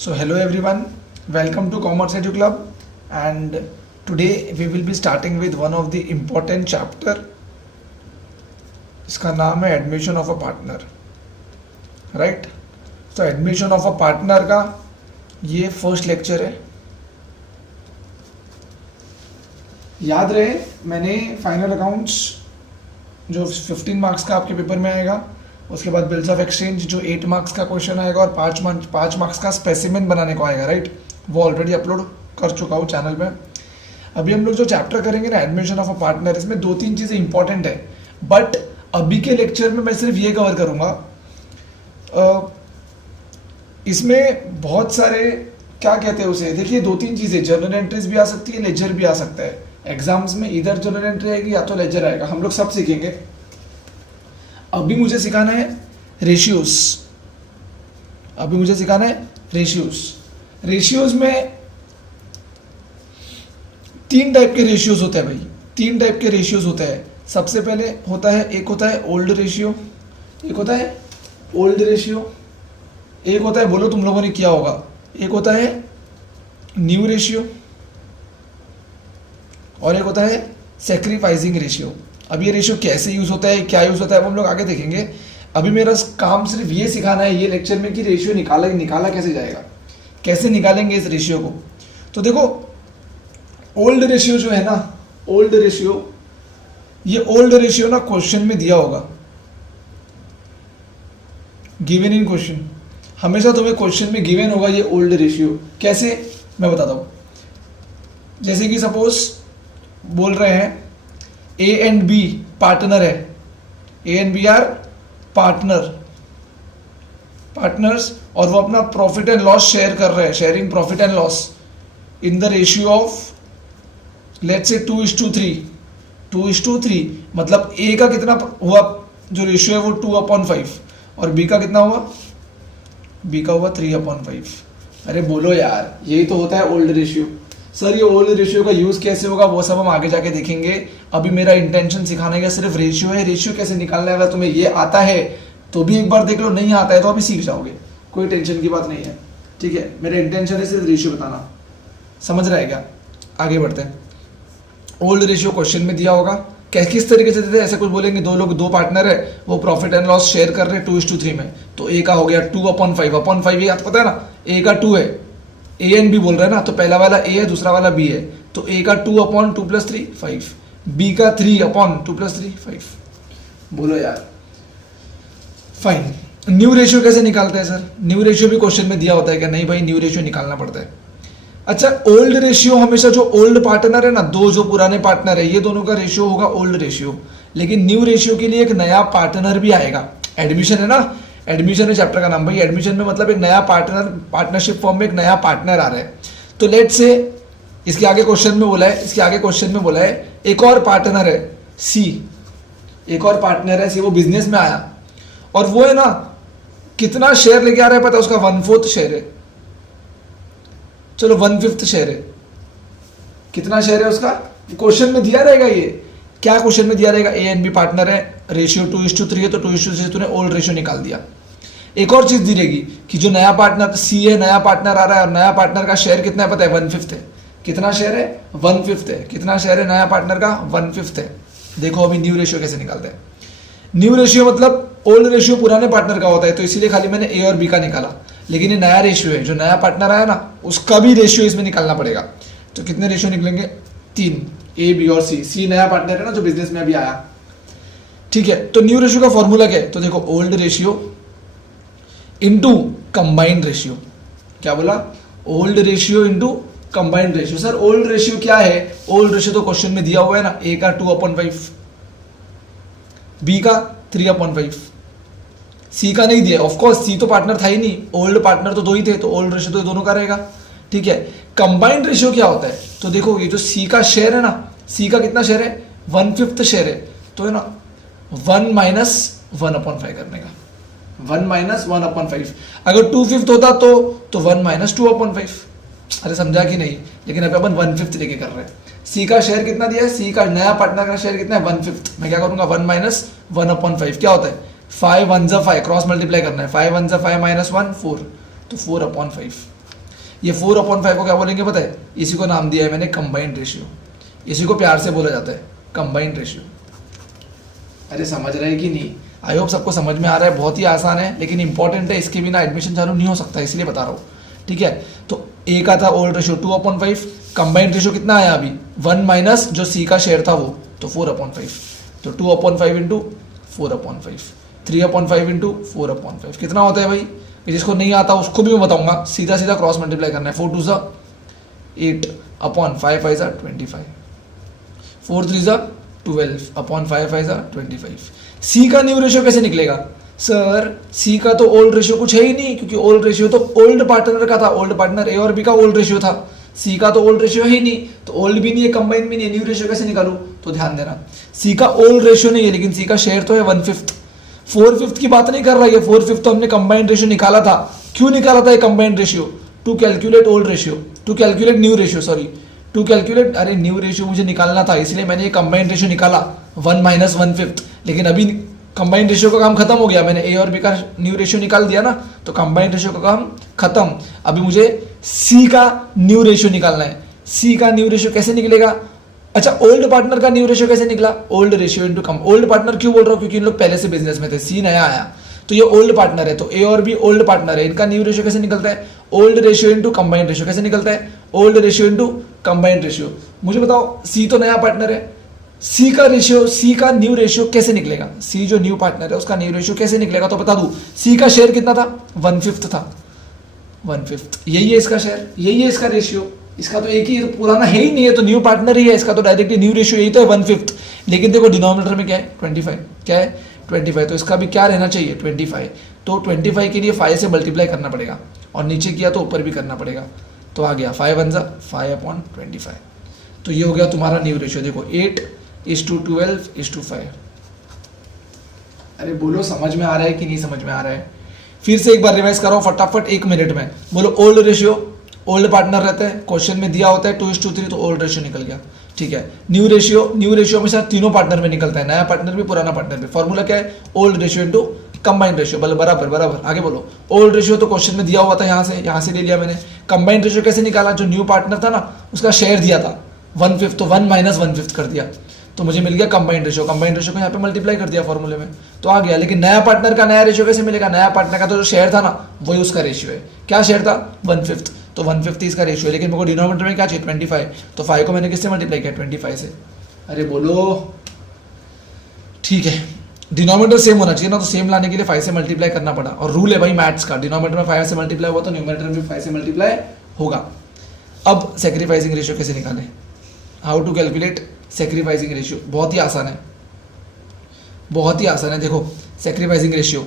So hello everyone, welcome to Commerce Edu Club, and today we will be starting with one of the important chapter. इसका नाम है admission of a partner, right? तो admission of a partner का ये first lecture है। याद रहे मैंने फाइनल अकाउंट्स जो 15 मार्क्स का आपके पेपर में आएगा, उसके बाद बिल्स ऑफ एक्सचेंज जो 8 मार्क्स का क्वेश्चन आएगा और 5 मार्क्स का स्पेसिमेन बनाने को आएगा, राइट? वो ऑलरेडी अपलोड कर चुका हूँ चैनल पे। अभी हम लोग जो चैप्टर करेंगे ना, एडमिशन ऑफ अ पार्टनर, इसमें 2-3 चीज़ें इंपॉर्टेंट है, बट अभी के लेक्चर में मैं सिर्फ ये कवर करूँगा। इसमें बहुत सारे क्या कहते हैं उसे, देखिए 2-3 चीज़ें, जर्नल एंट्रीज भी आ सकती है, लेजर भी आ सकता है। एग्जाम्स में इधर जर्नल एंट्री आएगी या तो लेजर आएगा, हम लोग सब सीखेंगे। अभी मुझे सिखाना है रेशियोज, रेशियोज में 3 टाइप के रेशियोज होते हैं भाई, 3 टाइप के रेशियोज होते हैं। सबसे पहले होता है, एक होता है ओल्ड रेशियो, एक होता है बोलो तुम लोगों ने किया होगा, एक होता है न्यू रेशियो और एक होता है सेक्रीफाइसिंग रेशियो। अब ये रेशियो कैसे यूज होता है, क्या यूज होता है, वो हम लोग आगे देखेंगे। अभी मेरा काम सिर्फ ये सिखाना है ये लेक्चर में कि रेशियो निकाला कैसे जाएगा, कैसे निकालेंगे इस रेशियो को। तो देखो ओल्ड रेशियो जो है ना, ये ओल्ड रेशियो ना क्वेश्चन में दिया होगा, गिवन इन क्वेश्चन, हमेशा तुम्हें क्वेश्चन में गिवन होगा ये ओल्ड रेशियो। कैसे, मैं बताता हूं। जैसे कि सपोज बोल रहे हैं ए एंड बी पार्टनर है, A and B are partners, और वो अपना प्रॉफिट एंड लॉस शेयर कर रहे हैं, sharing profit and loss in the ratio of let's say 2:3। मतलब ए का कितना हुआ जो रेशियो है वो 2/5 और बी का कितना हुआ, बी का हुआ 3/5। अरे बोलो यार, यही तो होता है ओल्ड रेशियो। सर ये ओल्ड रेशियो का यूज कैसे होगा वो सब हम आगे जाके देखेंगे। अभी मेरा इंटेंशन सिखाने का सिर्फ रेशियो है, रेशियो कैसे निकालना है। अगर तुम्हें ये आता है तो भी एक बार देख लो, नहीं आता है तो अभी सीख जाओगे, कोई टेंशन की बात नहीं है, ठीक है? मेरा इंटेंशन है सिर्फ रेशियो बताना, समझ रहा है क्या? आगे बढ़ते हैं। ओल्ड रेशियो क्वेश्चन में दिया होगा, किस तरीके से देते हैं, ऐसे कुछ बोलेंगे दो पार्टनर है, वो प्रॉफिट एंड लॉस शेयर कर रहे हैं 2:3 में, तो ए का हो गया 2/5, ये आपको पता है ना, ए का 2 है, ए एंड बी बोल रहे हैं ना, तो पहला वाला ए है, दूसरा वाला बी है, तो ए का 2/2 + 3 5, बी का 3/2 + 3 5। बोलो यार, फाइन। न्यू रेशियो कैसे निकालते हैं सर? न्यू रेशियो भी क्वेश्चन में दिया होता है क्या? नहीं भाई, न्यू रेशियो निकालना पड़ता है। अच्छा, ओल्ड रेशियो हमेशा जो ओल्ड पार्टनर है ना, दो जो पुराने पार्टनर है, ये दोनों का रेशियो होगा ओल्ड रेशियो। लेकिन न्यू रेशियो के लिए एक नया पार्टनर भी आएगा। एडमिशन है ना, एडमिशन है चैप्टर का नाम भाई। एडमिशन में मतलब एक नया पार्टनरशिप फॉर्म में एक नया पार्टनर आ रहा है। तो लेट्स से इसके आगे क्वेश्चन में बोला है एक और पार्टनर है सी, वो बिजनेस में आया और वो है ना कितना शेयर लेके आ रहा है पता है? उसका 1/4 शेयर है, चलो 1/5 शेयर है। कितना शेयर है उसका? क्वेश्चन में दिया रहेगा। ये क्या क्वेश्चन में दिया रहेगा? ए एंड बी पार्टनर है, रेशियो 2:3 है, तो 2:3 तूने ओल्ड रेशियो निकाल दिया। एक और चीज दी रहेगी कि जो नया पार्टनर सी है, नया पार्टनर आ रहा है और नया पार्टनर का शेयर कितना है पता है? 1/5 है। कितना शेयर है? 1/5 है। कितना शेयर है नया पार्टनर का? 1/5 है। देखो अभी न्यू रेशियो कैसे निकालते हैं। न्यू रेशियो मतलब ओल्ड रेशियो पुराने पार्टनर का होता है, तो इसीलिए खाली मैंने ए और बी का निकाला। लेकिन ये नया रेशियो है, जो नया पार्टनर आया ना, उसका भी रेशियो इसमें निकालना पड़ेगा। तो कितने रेशियो निकलेंगे? 3, ए बी और सी नया पार्टनर है ना जो बिजनेस में अभी आया, ठीक है? तो न्यू रेशियो का फॉर्मूला क्या है? तो देखो old ratio into combined ratio. क्या बोला? Old ratio into combined ratio. Sir old ratio क्या है? ओल्ड रेशियो तो क्वेश्चन में दिया हुआ है ना, ए का 2/5, बी का 3/5, सी का नहीं दिया। ऑफ कोर्स सी तो पार्टनर था ही नहीं, ओल्ड पार्टनर तो 2 ही थे, तो ओल्ड रेशियो तो दोनों का रहेगा, ठीक है? कंबाइंड रेशियो क्या होता है? तो देखो ये जो सी का शेयर है ना, सी का कितना शेयर है? 1/5 शेयर है, तो है ना 1 - 1/5 करने का, 1 - 1/5। अगर 2/5 होता तो 1 - 2/5। अरे समझा कि नहीं? लेकिन अभी अपन 1/5 लेके कर रहे हैं। सी का शेयर कितना दिया है? सी का नया पार्टनर का शेयर कितना है? 1/5। मैं क्या करूंगा? 1 - 1/5 क्या होता है? 5 1 5, क्रॉस मल्टीप्लाई करना है। 5 1 5 -1 4, तो 4/5। ये 4/5 को क्या बोलेंगे पता है? इसी को नाम दिया है मैंने कंबाइंड रेशियो, इसी को प्यार से बोला जाता है कंबाइंड रेशियो। अरे समझ रहे कि नहीं? आई होप सबको समझ में आ रहा है, बहुत ही आसान है लेकिन इंपॉर्टेंट है, इसके बिना एडमिशन चालू नहीं हो सकता, इसलिए बता रहा हूँ, ठीक है। तो ए का था ओल्ड रेशियो 2/5, कंबाइंड रेशियो कितना आया अभी 1 माइनस जो सी का शेयर था वो, तो 4/5, तो 2/5 इंटू 4/5, 3/5 इंटू 4/5 कितना होता है भाई? जिसको नहीं आता उसको भी मैं बताऊंगा, सीधा सीधा क्रॉस मल्टीप्लाई करना है। 4 2 8/5 5 25, 4 3 12/5 5 25। सी का न्यू रेशियो कैसे निकलेगा सर? सी का तो ओल्ड रेशियो कुछ है ही नहीं, क्योंकि ओल्ड रेशियो तो ओल्ड पार्टनर का था, ओल्ड पार्टनर ए और बी का ओल्ड रेशियो था। सी का तो ओल्ड रेशियो है ही नहीं, तो ओल्ड भी नहीं है, कंबाइंड भी नहीं है, न्यू रेशियो कैसे निकालूं? तो ध्यान देना, सी का ओल्ड रेशियो नहीं है लेकिन सी का शेयर तो है 1/5। 4/5 की बात नहीं कर रहा है, 4/5 तो हमने कंबाइंड रेशियो निकाला था। क्यों निकाला था ये combined ratio? To calculate old ratio, to calculate new ratio, sorry to calculate, अरे न्यू रेशियो मुझे निकालना था, इसलिए मैंने ये कंबाइंड रेशियो निकाला 1 माइनस 1/5। लेकिन अभी कंबाइंड रेशियो का काम खत्म हो गया, मैंने ए और बी का न्यू रेशियो निकाल दिया ना, तो कंबाइंड रेशियो का काम खत्म। अभी मुझे सी का न्यू रेशियो निकालना है। सी का न्यू रेशियो कैसे निकलेगा? अच्छा, ओल्ड पार्टनर का न्यू रेशियो कैसे निकला? ओल्ड रेशियो इनटू कम, ओल्ड पार्टनर क्यों बोल रहा हूँ? क्योंकि इन लोग पहले से बिजनेस में थे, सी नया आया, तो ये ओल्ड पार्टनर है, तो ए और बी ओल्ड पार्टनर है, इनका न्यू रेशियो कैसे निकलता है? Old ratio into combined ratio कैसे निकलता है? Old ratio into combined ratio. मुझे बताओ, सी तो नया पार्टनर है, सी का रेशियो, सी का न्यू रेशियो कैसे निकलेगा? सी जो न्यू पार्टनर है उसका न्यू रेशियो कैसे निकलेगा? तो बता दूं, सी का शेयर कितना था? 1/5 था, 1/5, यही है इसका शेयर, यही है इसका रेशियो। इसका तो एक ही पुराना है ही नहीं है, तो न्यू पार्टनर ही है, इसका तो डायरेक्टली न्यू रेशियो यही तो है 1/5। लेकिन देखो डिनोमिनेटर में क्या है? 25, क्या है? 25, तो इसका भी क्या रहना चाहिए? 25। तो 25 के लिए 5 से मल्टीप्लाई करना पड़ेगा, और नीचे किया तो ऊपर भी करना पड़ेगा, तो आ गया 5 1 5/25। तो ये हो गया तुम्हारा न्यू रेशियो। देखो 8:12:5। अरे बोलो समझ में आ रहा है कि नहीं समझ में आ रहा है? फिर से एक बार रिवाइज करो फटाफट 1 मिनट में। बोलो ओल्ड रेशियो, ओल्ड पार्टनर रहता है, क्वेश्चन में दिया होता है 2:3, तो ओल्ड रेशियो निकल गया, ठीक है। न्यू रेशियो, न्यू रेशियो हमेशा तीनों पार्टनर में निकलता है, नया पार्टनर भी पुराना पार्टनर भी। फॉर्मूला क्या है? Old ratio into combined ratio. बराबर बराबर, आगे बोलो। ओल्ड रेशियो तो क्वेश्चन में दिया हुआ था, यहाँ से ले लिया मैंने। कंबाइंड रेशियो कैसे निकाला? जो न्यू पार्टनर था ना उसका शेयर दिया था 1/5, तो 1 माइनस 1/5 कर दिया, तो मुझे मिल गया कंबाइंड रेशियो। कंबाइंड रेशियो को यहाँ पे मल्टीप्लाई कर दिया फॉर्मूले में, तो आ गया। लेकिन नया पार्टनर का नया रेशियो कैसे मिलेगा? नया पार्टनर का तो जो शेयर था ना वही उसका रेशियो है। क्या शेयर था? 1/5, तो 1/5 इसका रेशियो है। लेकिन मेरे को डिनोमिनेटर में क्या चाहिए? 25, तो 5 को मैंने किससे मल्टीप्लाई किया? 25 से। अरे बोलो, ठीक है, डिनोमिनेटर सेम होना चाहिए ना, तो सेम लाने के लिए 5 से मल्टीप्लाई करना पड़ा। और रूल है भाई मैथ्स का, डिनोमिनेटर में 5 से मल्टीप्लाई हुआ तो न्यूमरेटर में 5 से मल्टीप्लाई होगा। अब सेक्रीफाइसिंग रेशियो कैसे निकालें? How to calculate sacrificing ratio? बहुत ही आसान है, बहुत ही आसान है। देखो सेक्रीफाइसिंग रेशियो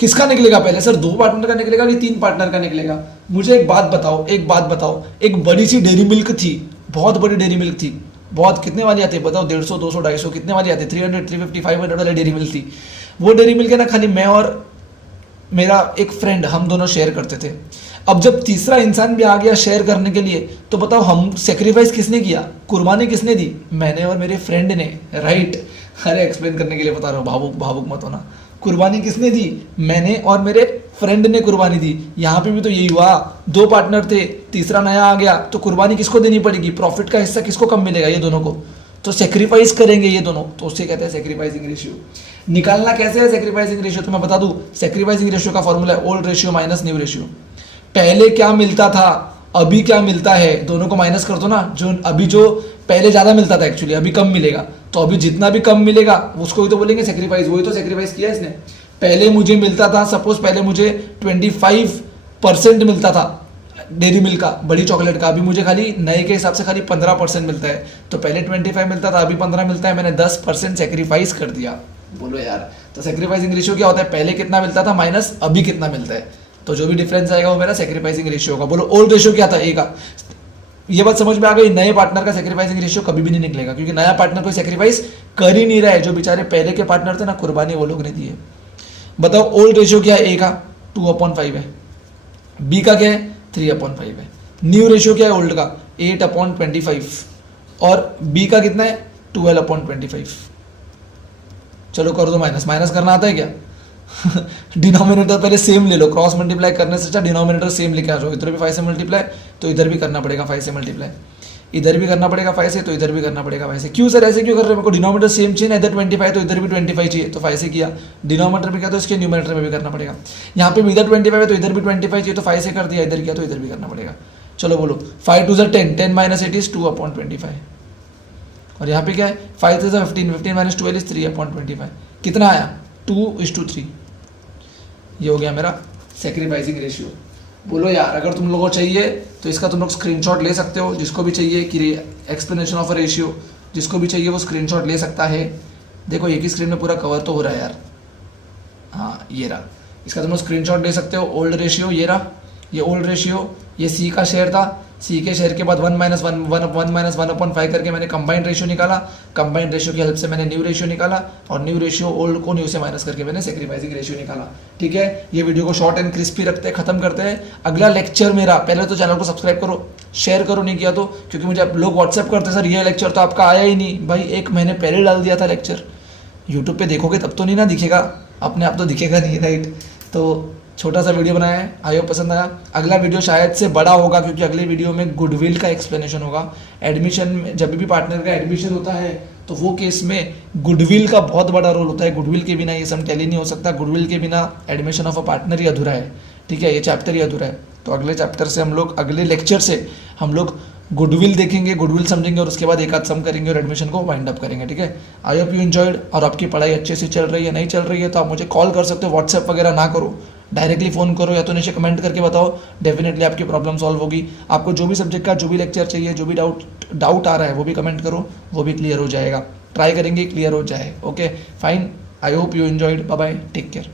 किसका निकलेगा पहले? सर 2 पार्टनर का निकलेगा कि 3 पार्टनर का निकलेगा? मुझे एक बात बताओ, एक बड़ी सी डेयरी मिल्क थी, बहुत बड़ी डेयरी मिल्क थी, बहुत कितने वाली आती है बताओ? 150 200 250 कितने वाली आती है? 300 350 500 वाली डेयरी मिल्क थी। वो डेयरी मिल्क है ना, खाली मैं और मेरा एक फ्रेंड, हम दोनों शेयर करते थे। अब जब तीसरा इंसान भी आ गया शेयर करने के लिए, तो बताओ हम सेक्रीफाइस किसने किया? कुर्बानी किसने दी? मैंने और मेरे फ्रेंड ने, राइट? अरे एक्सप्लेन करने के लिए बता रहा हूँ, भावुक मत होना। कुर्बानी किसने दी? मैंने और मेरे फ्रेंड ने कुर्बानी दी। यहाँ पे भी तो यही हुआ, 2 पार्टनर थे, तीसरा नया आ गया, तो कुर्बानी किसको देनी पड़ेगी? प्रॉफिट का हिस्सा किसको कम मिलेगा? ये दोनों को, तो सेक्रीफाइस करेंगे ये दोनों, तो उससे कहते हैं सेक्रीफाइसिंग रेशियो। निकालना कैसे है सेक्रीफाइसिंग रेशियो? तो मैं बता दूं, सेक्रीफाइसिंग रेशियो का फॉर्मूला है old ratio minus new ratio. पहले क्या मिलता था, अभी क्या मिलता है, दोनों को माइनस कर दो ना। जो पहले ज्यादा मिलता था एक्चुअली अभी कम मिलेगा, तो अभी जितना भी कम मिलेगा उसको ही तो बोलेंगे सेक्रीफाइस। वही तो सेक्रीफाइस किया इसने। पहले मुझे मिलता था, सपोज पहले मुझे 25% मिलता था डेयरी मिल्क का, बड़ी चॉकलेट का, अभी मुझे खाली नए के हिसाब से खाली 15% मिलता है। तो पहले 25 मिलता था, अभी 15 मिलता है, मैंने 10% सेक्रीफाइस कर दिया। बोलो यार, तो सेक्रीफाइसिंग रेशियो क्या होता है? पहले कितना मिलता था माइनस अभी कितना मिलता है, तो जो भी डिफरेंस आएगा वो मेरा सेक्रीफाइसिंग रेशियो होगा। बोलो ओल्ड रेशियो क्या था? ए का। ये बात समझ में आ गई? नए पार्टनर का सेक्रीफाइसिंग रेशियो कभी भी नहीं निकलेगा, क्योंकि नया पार्टनर कोई सेक्रीफाइस कर ही नहीं रहा है। जो बेचारे पहले के पार्टनर थे ना, कुर्बानी वो लोग ने दी है। बताओ ओल्ड रेशियो क्या है? ए का 2/5 है, बी का क्या है? 3/5 है। न्यू रेशियो क्या है ओल्ड का? 8/25, और बी का कितना है? 12/25। चलो कर दो माइनस, माइनस करना आता है क्या? डिनोमिनेटर पहले सेम ले लो, क्रॉस मल्टीप्लाई करने से अच्छा डिनोमिनेटर सेम लेके आ जाओ। इधर भी 5 से मल्टीप्लाई तो इधर भी करना पड़ेगा 5 से मल्टीप्लाई, इधर भी करना पड़ेगा 5 से तो इधर भी करना पड़ेगा 5 से। क्यों सर ऐसे क्यों कर रहे हो? मेरे को डिनोमिनेटर सेम चाहिए ना, इधर 25 तो इधर भी 25 चाहिए, तो 5 से किया। डिनोमिनेटर में किया तो इसके न्यूमिनेटर में भी करना पड़ेगा। यहाँ पे भी इधर 25 है तो इधर भी 25 चाहिए, तो 5 से कर दिया, इधर किया तो इधर भी करना पड़ेगा। चलो बोलो 5 2 10, 10 माइनस 8 इज 2/25। और यहाँ पे क्या है 5 3 15, 15 माइनस 12 इज 3/25। कितना आया 2:3। ये हो गया मेरा सेक्रीफाइसिंग रेशियो। बोलो यार अगर तुम लोगों को चाहिए तो इसका तुम लोग स्क्रीनशॉट ले सकते हो, जिसको भी चाहिए कि एक्सप्लेनेशन ऑफ अ रेशियो, जिसको भी चाहिए वो स्क्रीनशॉट ले सकता है। देखो एक ही स्क्रीन में पूरा कवर तो हो रहा है यार, हाँ ये रहा, इसका तुम लोग स्क्रीनशॉट ले सकते हो। ओल्ड रेशियो ये रहा, ये ओल्ड रेशियो, ये सी का शेयर था, सी के शेयर के बाद 1 माइनस 1/5 करके मैंने कंबाइंड रेशियो निकाला, कंबाइंड रेशियो की हेल्प से मैंने न्यू रेशियो निकाला, और न्यू रेशियो ओल्ड को न्यू से माइनस करके मैंने सेक्रीफाइसिंग रेशियो निकाला। ठीक है, ये वीडियो को शॉर्ट एंड क्रिस्पी रखते हैं, खत्म करते हैं। अगला लेक्चर मेरा, पहले तो चैनल को सब्सक्राइब करो, शेयर करो नहीं किया तो, क्योंकि मुझे लोग व्हाट्सएप करते सर ये लेक्चर तो आपका आया ही नहीं। भाई 1 महीने पहले डाल दिया था लेक्चर, यूट्यूब पे देखोगे तब तो नहीं ना दिखेगा, अपने आप तो दिखेगा नहीं, राइट। तो छोटा सा वीडियो बनाया है, आई होप पसंद आया। अगला वीडियो शायद से बड़ा होगा, क्योंकि अगले वीडियो में गुडविल का एक्सप्लेनेशन होगा। एडमिशन में जब भी पार्टनर का एडमिशन होता है तो वो केस में गुडविल का बहुत बड़ा रोल होता है। गुडविल के बिना ये सम टैली नहीं हो सकता, गुडविल के बिना एडमिशन ऑफ अ पार्टनर ही अधूरा है। ठीक है, ये चैप्टर ही अधूरा है। तो अगले चैप्टर से हम लोग, अगले लेक्चर से हम लोग गुडविल देखेंगे, गुडविल समझेंगे, और उसके बाद एक आध सम करेंगे और एडमिशन को वाइंड अप करेंगे। ठीक है, आई होप यू एंजॉयड। और आपकी पढ़ाई अच्छे से चल रही है, नहीं चल रही है तो आप मुझे कॉल कर सकते हो, व्हाट्सएप वगैरह ना करो, डायरेक्टली फ़ोन करो या तो नीचे कमेंट करके बताओ, डेफिनेटली आपकी प्रॉब्लम सॉल्व होगी। आपको जो भी सब्जेक्ट का जो भी लेक्चर चाहिए, जो भी डाउट आ रहा है वो भी कमेंट करो, वो भी क्लियर हो जाएगा। ट्राई करेंगे क्लियर हो जाए। Okay fine, I hope you enjoyed. Bye bye, take care.